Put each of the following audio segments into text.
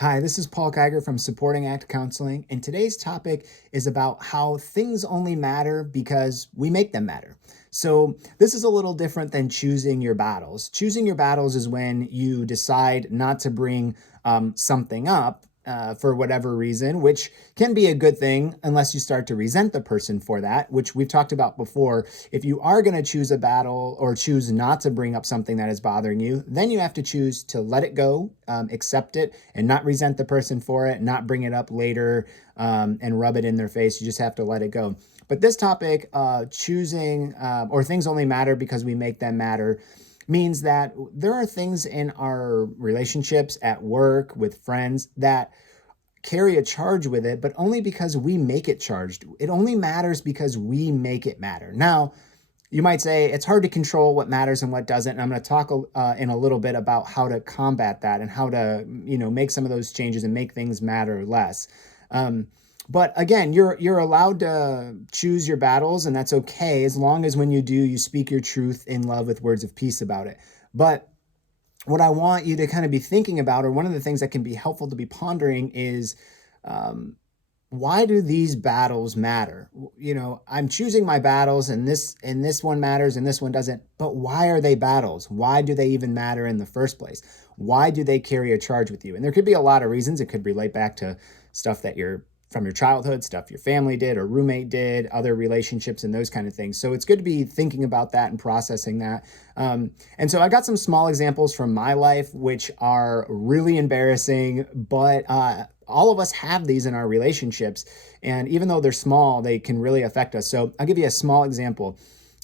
Hi, this is Paul Geiger from Supporting Act Counseling, and today's topic is about how things only matter because we make them matter. So, this is a little different than choosing your battles. Choosing your battles is when you decide not to bring something up for whatever reason, which can be a good thing unless you start to resent the person for that, which we've talked about before. If you are going to choose a battle or choose not to bring up something that is bothering you, then you have to choose to let it go, accept it, and not resent the person for it, not bring it up later and rub it in their face. You just have to let it go. But this topic, choosing or things only matter because we make them matter, means that there are things in our relationships at work with friends that carry a charge with it, but only because we make it charged. It only matters because we make it matter. Now, you might say it's hard to control what matters and what doesn't. And I'm going to talk in a little bit about how to combat that and how to, make some of those changes and make things matter less. But again, you're allowed to choose your battles, and that's okay as long as when you do, you speak your truth in love with words of peace about it. But what I want you to kind of be thinking about, or one of the things that can be helpful to be pondering, is um, why do these battles matter? I'm choosing my battles, and this one matters and this one doesn't. But why are they battles? Why do they even matter in the first place? Why do they carry a charge with you? And there could be a lot of reasons. It could relate back to stuff that you're from your childhood, stuff your family did or roommate did, other relationships and those kind of things. So it's good to be thinking about that and processing that. And so I got some small examples from my life, which are really embarrassing, but all of us have these in our relationships. And even though they're small, they can really affect us. So I'll give you a small example.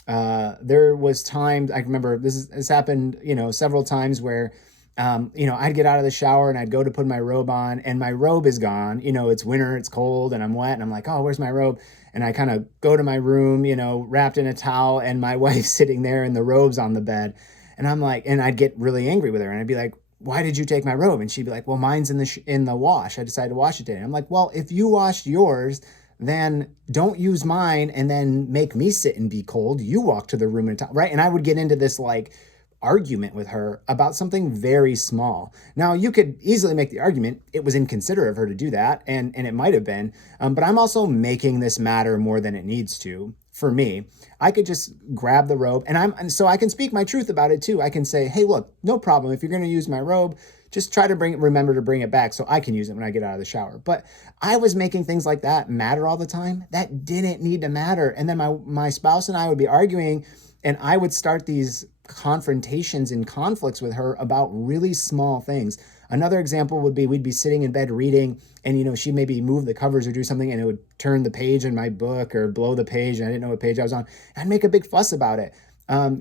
There was times I remember this happened, several times where I'd get out of the shower and I'd go to put my robe on and my robe is gone. It's winter, it's cold, and I'm wet. And I'm like, oh, where's my robe? And I kind of go to my room, wrapped in a towel, and my wife's sitting there and the robe's on the bed. And I'm like, and I'd get really angry with her. And I'd be like, why did you take my robe? And she'd be like, well, mine's in the wash. I decided to wash it today. And I'm like, well, if you washed yours, then don't use mine and then make me sit and be cold. You walk to the room and right. And I would get into this like argument with her about something very small. Now, you could easily make the argument it was inconsiderate of her to do that, and it might have been, but I'm also making this matter more than it needs to. For me, I could just grab the robe, and so I can speak my truth about it too. I can say, hey, look, no problem. If you're going to use my robe, just try to remember to bring it back so I can use it when I get out of the shower. But I was making things like that matter all the time. That didn't need to matter. And then my spouse and I would be arguing, and I would start these confrontations and conflicts with her about really small things. Another example would be we'd be sitting in bed reading, and she maybe move the covers or do something, and it would turn the page in my book or blow the page, and I didn't know what page I was on. I'd make a big fuss about it.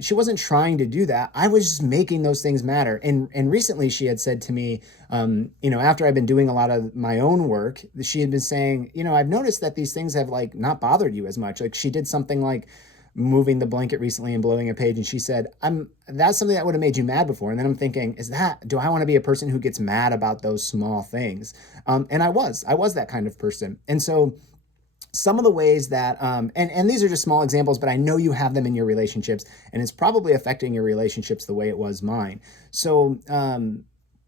She wasn't trying to do that. I was just making those things matter. And recently she had said to me, after I've been doing a lot of my own work, she had been saying, I've noticed that these things have like not bothered you as much. Like she did something like moving the blanket recently and blowing a page, and she said, that's something that would have made you mad before. And then I'm thinking, do I want to be a person who gets mad about those small things? And I was that kind of person. And so some of the ways that and these are just small examples, but I know you have them in your relationships, and it's probably affecting your relationships the way it was mine. So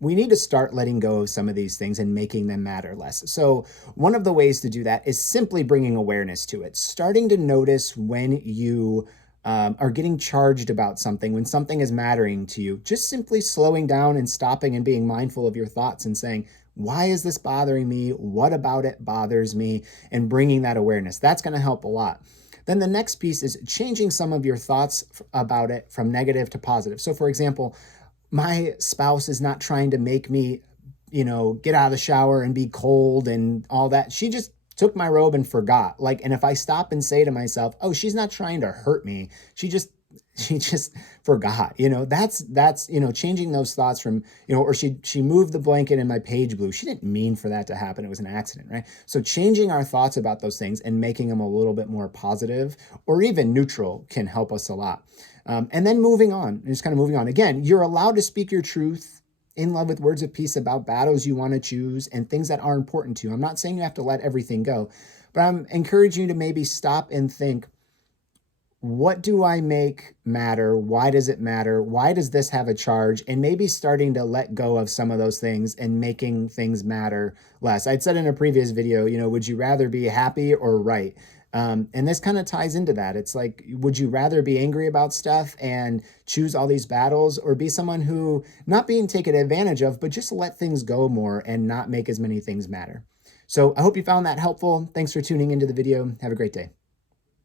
we need to start letting go of some of these things and making them matter less. So one of the ways to do that is simply bringing awareness to it, starting to notice when you are getting charged about something, when something is mattering to you, just simply slowing down and stopping and being mindful of your thoughts and saying, why is this bothering me? What about it bothers me? And bringing that awareness. That's going to help a lot. Then the next piece is changing some of your thoughts about it from negative to positive. So for example, my spouse is not trying to make me, get out of the shower and be cold and all that. She just took my robe and forgot. Like, and if I stop and say to myself, oh, she's not trying to hurt me. She just forgot, that's, changing those thoughts from, or she moved the blanket and my page blew. She didn't mean for that to happen. It was an accident, right? So changing our thoughts about those things and making them a little bit more positive or even neutral can help us a lot. And then moving on, just kind of moving on. Again, you're allowed to speak your truth in love with words of peace about battles you want to choose and things that are important to you. I'm not saying you have to let everything go, but I'm encouraging you to maybe stop and think, what do I make matter? Why does it matter? Why does this have a charge? And maybe starting to let go of some of those things and making things matter less. I'd said in a previous video, would you rather be happy or right? And this kind of ties into that. It's like, would you rather be angry about stuff and choose all these battles, or be someone who not being taken advantage of, but just let things go more and not make as many things matter? So I hope you found that helpful. Thanks for tuning into the video. Have a great day.